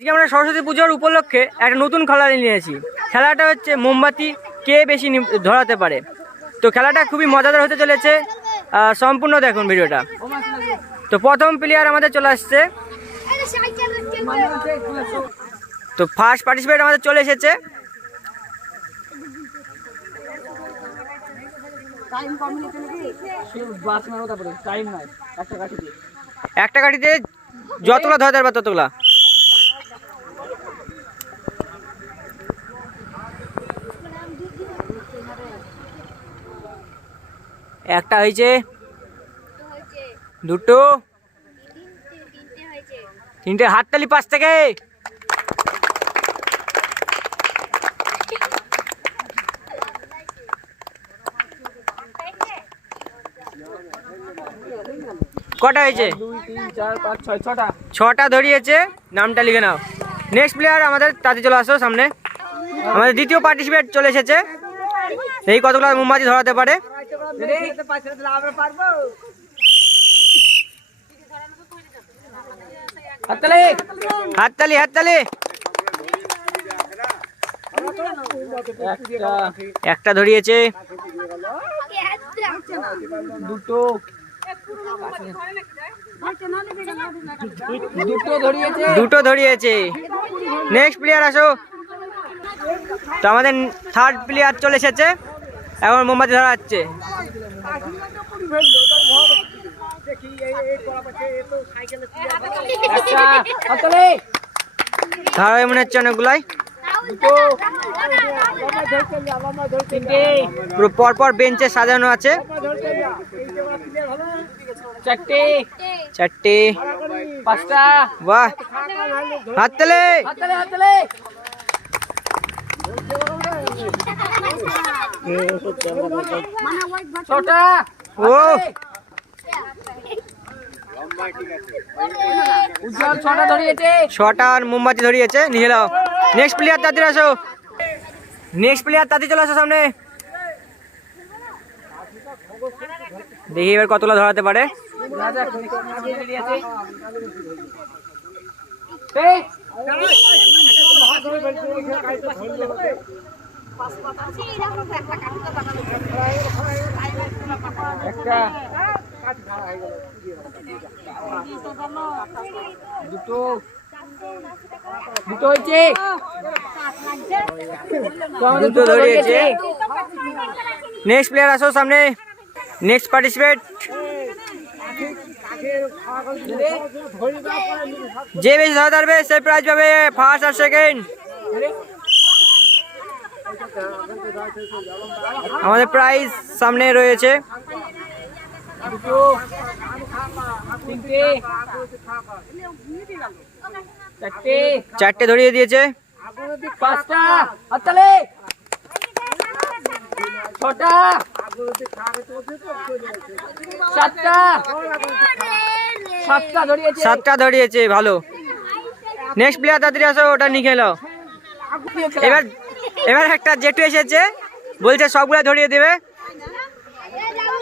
আজকে আমরা সরস্বতী পুজোর উপলক্ষে একটা নতুন খেলা নিয়েছি। খেলাটা হচ্ছে মোমবাতি কে বেশি ধরাতে পারে। তো খেলাটা খুবই মজাদার হতে চলেছে, সম্পূর্ণ দেখুন ভিডিওটা। তো প্রথম প্লেয়ার আমাদের চলে আসছে, তো ফার্স্ট পার্টিসিপেট আমাদের চলে এসেছে। একটা কাঠিতে যতগুলা ধরা যাবে ততগুলা। একটা হয়েছে, দুটো, তিনটে। হাততালি পাশ থেকে। কটা হয়েছে? 2 3 4 5 6 ছটা ধরিয়েছে। নামটা লিখে নাও। নেক্সট প্লেয়ার আমাদের তাতে চলে আসো সামনে। আমাদের দ্বিতীয় পার্টিসিপেট চলে এসেছে। এই কতগুলো মোমবাতি ধরাতে পারে। হাততালি হাততালি হাততালি। একটা ধরিয়েছে, দুটো, দুটো ধরিয়েছে। নেক্সট প্লেয়ার আসো। তো আমাদের থার্ড প্লেয়ার চলে এসেছে। এখন মোমবাতি ধরা হচ্ছে। ধরা মনে হচ্ছে অনেকগুলাই। পুরো পরপর বেঞ্চে সাজানো আছে। চারটে চারটে, পাঁচটা। বাহ, হাততালি। ছটা। ও ছটা মোমবাতি ধরিয়েছে। নিয়ে নাও। নেক্সট প্লেয়ার তাদের আসো। নেক্সট প্লেয়ার তাদের চলে আসো সামনে। দেখি এবার কতগুলো ধরাতে পারে। দুটো, দুটো হয়েছে, দুটো ধরিয়েছে। নেক্সট প্লেয়ার আসো সামনে। Next participate. যে বেশি ধরা পারবে সে প্রাইজ পাবে, ফার্স্ট আর সেকেন্ড। আমাদের প্রাইজ সামনে রয়েছে। চারটে ধরিয়ে দিয়েছে। পাঁচটা, ছটা, সাতটা, সাতটা ধরিয়েছে। ভালো। নেক্সট প্লেয়ার তাড়াতাড়ি আসো, ওটা নিয়ে খেলো। এবার এবার একটা জেঠু এসেছে, বলছে সবগুলা ধরিয়ে দেবে।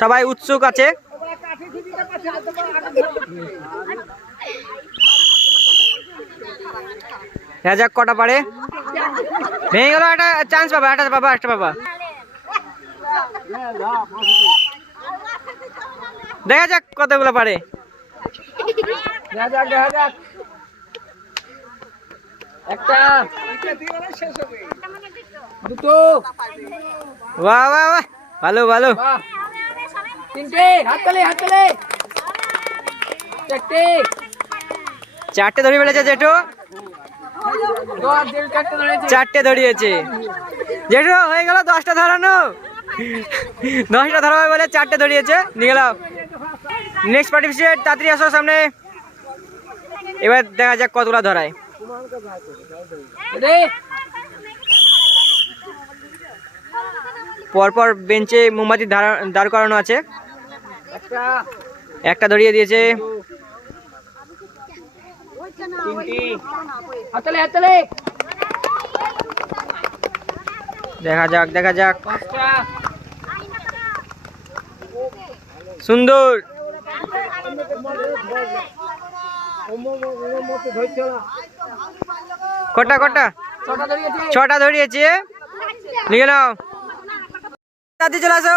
সবাই উৎসুক আছে। রাজাক কটা পারে। ভেঙে গেল। একটা চান্স পাবা, একটা পাবা, একটা পাবা। দেখা যাক কতগুলো পারে। একটা, দুটো। বাহ বাহ বাহ, ভালো ভালো। তিনটে, হাততালি হাততালি। চারটে, চারটে ধরে ফেলেছে জেঠু। চারটে ধরিয়েছে জেঠু। হয়ে গেল 10টা ধরানো। 10টা ধরা হবে বলে 4টে ধরিয়েছে। নিয়ে গেল। নেক্সট পার্টিসিপেট তাড়াতাড়ি আসো সামনে। এবার দেখা যাক কতগুলা ধরায়। পরপর বেঞ্চে মোমবাতি দাঁড় করানো আছে। একটা ধরিয়ে দিয়েছে। দেখা যাক দেখা যাক। সুন্দর। কটা কটা? ছটা ধরিয়েছে। লিখে নাও। তাড়াতাড়ি চলে আসো।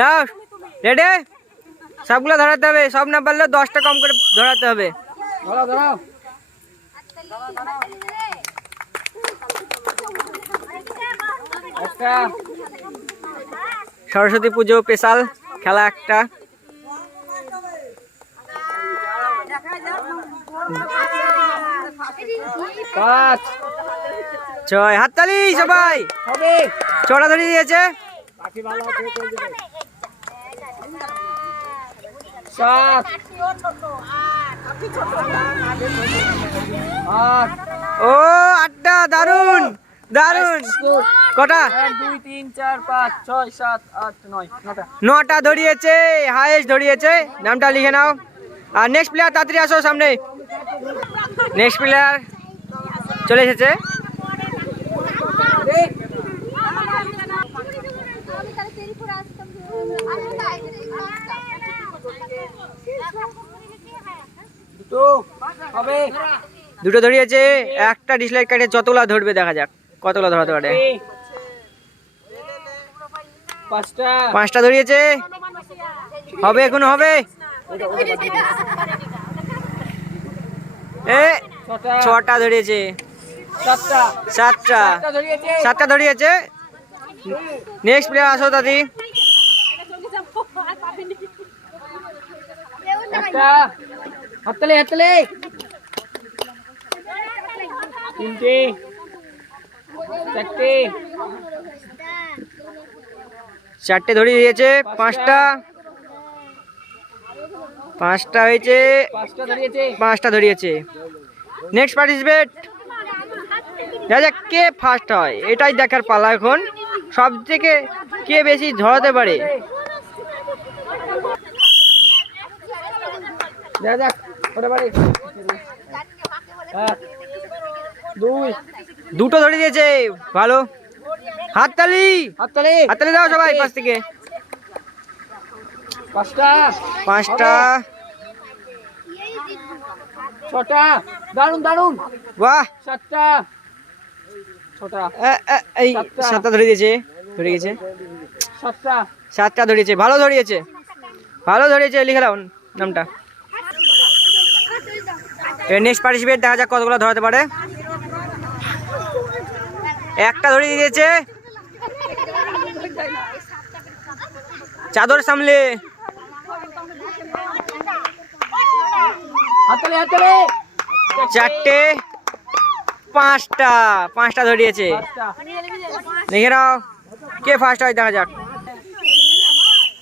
Last ready? সবগুলো ধরাতে হবে, সব না পারলে 10টা কম করে ধরাতে হবে। সরস্বতী পুজো স্পেশাল খেলা একটা। পাঁচ, ছয়, হাততালি সবাই। ছটা ধরে দিয়েছে। সাত, ও 8টা, দারুন দারুন। কটা? 1 2 3 4 5 6 7 8 9 9টা ধরিয়েছে, হাইয়েস্ট ধরিয়েছে। নামটা লিখে নাও। আর নেক্সট প্লেয়ার তাড়াতাড়ি আসো সামনে। নেক্সট প্লেয়ার চলে এসেছে। দুটো ধরিয়েছে। একটা ডিসলাইট কাটে যতগুলা ধরবে দেখা যাক কতগুলা ধরাতে পারে। 5টা ধরিয়েছে। হবে, এখনো হবে। 6টা ধরিয়েছে। 7টা ধরিয়েছে। নেক্সট প্লেয়ার আসো দাদি। হাততালি হাততালি। 3টে, 4টে, 4টে ধরিয়ে দিয়েছে। 5টা হয়েছে। 5টা ধরিয়েছে। Next participate. দেখা যাক কে ফার্স্ট হয়, এটাই দেখার পালা এখন। সব থেকে কে বেশি ধরাতে পারে দেখা যাক। দুটো ধরে দিয়েছে, ভালো। হাততালি হাততালি হাততালি দাও সবাই পাশ থেকে। 5টা, 6টা, দারুন দারুন, বাহ। 7টা, 6টা, এই 7টা ধরে দিয়েছে, ধরে গেছে। 7টা ধরিয়েছে, ভালো ধরিয়েছে, ভালো ধরিয়েছে। লিখে দাও নামটা। নেক্সট পার্টিসিপেট দেখা যাক কতগুলো ধরাতে পারে। একটা ধরে দিয়েছে। চাদর সামলে। 4টে, 5টা ধরিয়েছে। দেখে নাও কে ফার্স্ট হয়, দেখা যাক।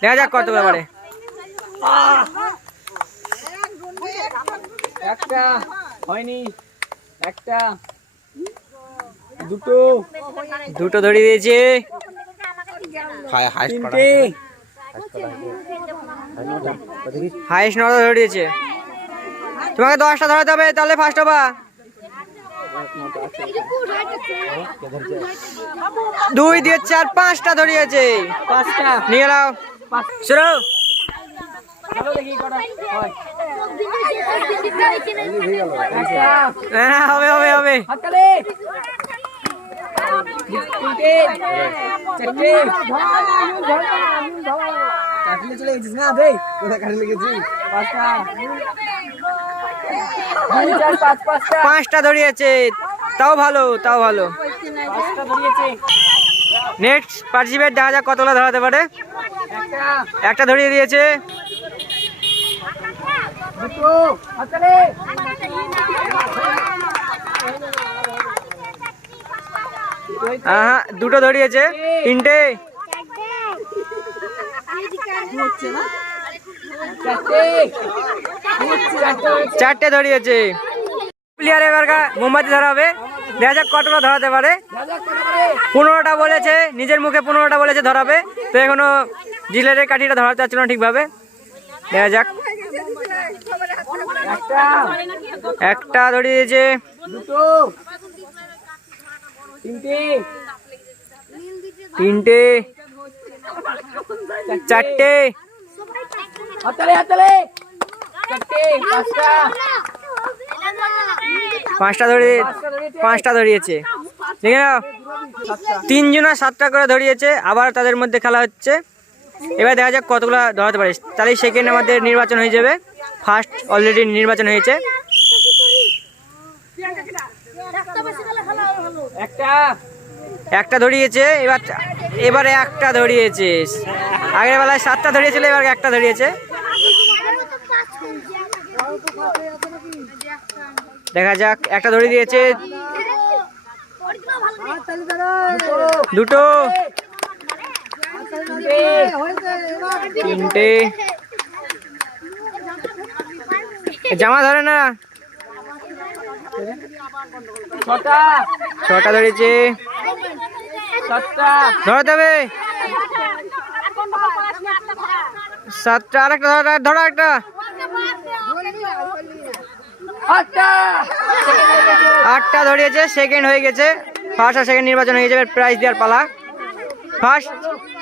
দেখা যাক কতগুলো পারে। একটা হয়নি, একটা, দুটো ধরিয়ে দিয়েছে। 3টে, হাইস্ট 9টা ধরে দিয়েছে। তোমাকে 10টা ধরাতে হবে, তাহলে ফার্স্ট হবা। 2 দিয়ে 4, 5টা ধরিয়েছে। 5টা নিয়ে নাও। শুরু। হবে হবে হবে। চলে গেছিস না? 5টা ধরিয়েছে, তাও ভালো, তাও ভালো। নেক্সট পার্টিসিপেট দেখা যাক কতগুলো ধরাতে পারে। একটা ধরিয়ে দিয়েছে। হ্যাঁ, দুটো ধরিয়েছে। 3টে, 4টে ধরিয়েছে। প্লেয়ার এবার মোমবাতি ধরাবে, দেখা যাক কতটা ধরাতে পারে। 15টা বলেছে, নিজের মুখে 15টা বলেছে ধরাবে। তো এখনো ডিলারের কাঠিটা ধরাতে পারছিল না ঠিকভাবে। দেখা যাক। একটা ধরিয়ে দিয়েছে। 3টে, 4টে, পাঁচটা ধরিয়েছে। দেখে নাও, 3 জনা 7টা করে ধরিয়েছে। আবার তাদের মধ্যে খেলা হচ্ছে। এবার দেখা যাক কতগুলো ধরাতে পারিস, তাহলেই সেকেন্ড আমাদের নির্বাচন হয়ে যাবে। ফার্স্ট অলরেডি নির্বাচন হয়েছে। একটা ধরিয়েছে, এবারে একটা ধরিয়েছে। আগের বেলায় 7টা ধরিয়েছিল, এবার একটা ধরিয়েছে। দেখা যাক, একটা ধরিয়ে দিয়েছে। দুটো, 3টে। জামা ধরে না, 6টা ধরেছে। ধরাতে হবে 7টা। আরেকটা ধরো, একটা 8টা ধরিয়েছে। সেকেন্ড হয়ে গেছে। ফার্স্ট আর সেকেন্ড নির্বাচন হয়ে যাবে। প্রাইজ দেওয়ার পালা। ফার্স্ট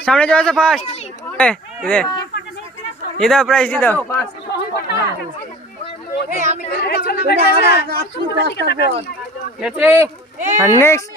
সামনে চলে আসে। ফার্স্ট দিয়ে দাও, প্রাইজ দিয়ে দাও। নেক্সট